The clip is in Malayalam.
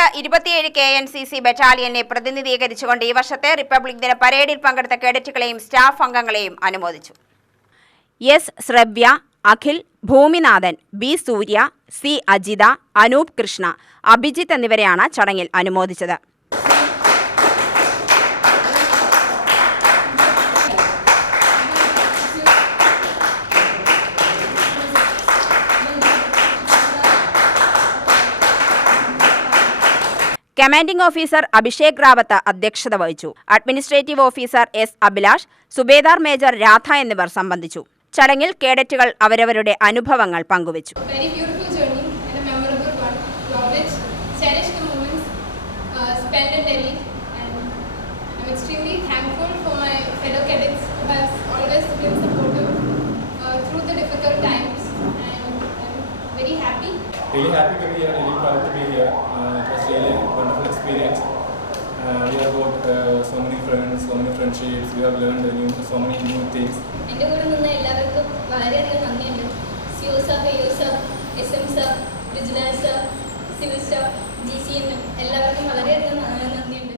കോഴിക്കോട് 27 KNCC ബറ്റാലിയനെ പ്രതിനിധീകരിച്ചുകൊണ്ട് ഈ വർഷത്തെ റിപ്പബ്ലിക് ദിന പരേഡിൽ പങ്കെടുത്ത കേഡറ്റുകളെയും സ്റ്റാഫ് അംഗങ്ങളെയും അനുമോദിച്ചു. എസ് ശ്രവ്യ, അഖിൽ, ഭൂമിനാഥൻ, ബി സൂര്യ, സി അജിത, അനൂപ് കൃഷ്ണ, അഭിജിത്ത് എന്നിവരെയാണ് ചടങ്ങിൽ അനുമോദിച്ചത്. കമാൻഡിംഗ് ഓഫീസർ അഭിഷേക് റാവത്ത് അധ്യക്ഷത വഹിച്ചു. Administrative officer S Abhilash, Subedar major Radha എന്നിവർ സംബന്ധിച്ചു. ചടങ്ങിൽ കേഡറ്റുകൾ അവരവരുടെ അനുഭവങ്ങൾ പങ്കുവച്ചു. Really happy to be here, really proud to be here. It was really a wonderful experience. We have got so many friends, so many friendships. We have learned so many new things. എൻ്റെ കൂടെ നിന്ന് എല്ലാവർക്കും വളരെയധികം നന്ദിയുണ്ട്. CO sir, AO sir, SM sir, vigilance sir, civil staff, GCM എല്ലാവർക്കും വളരെയധികം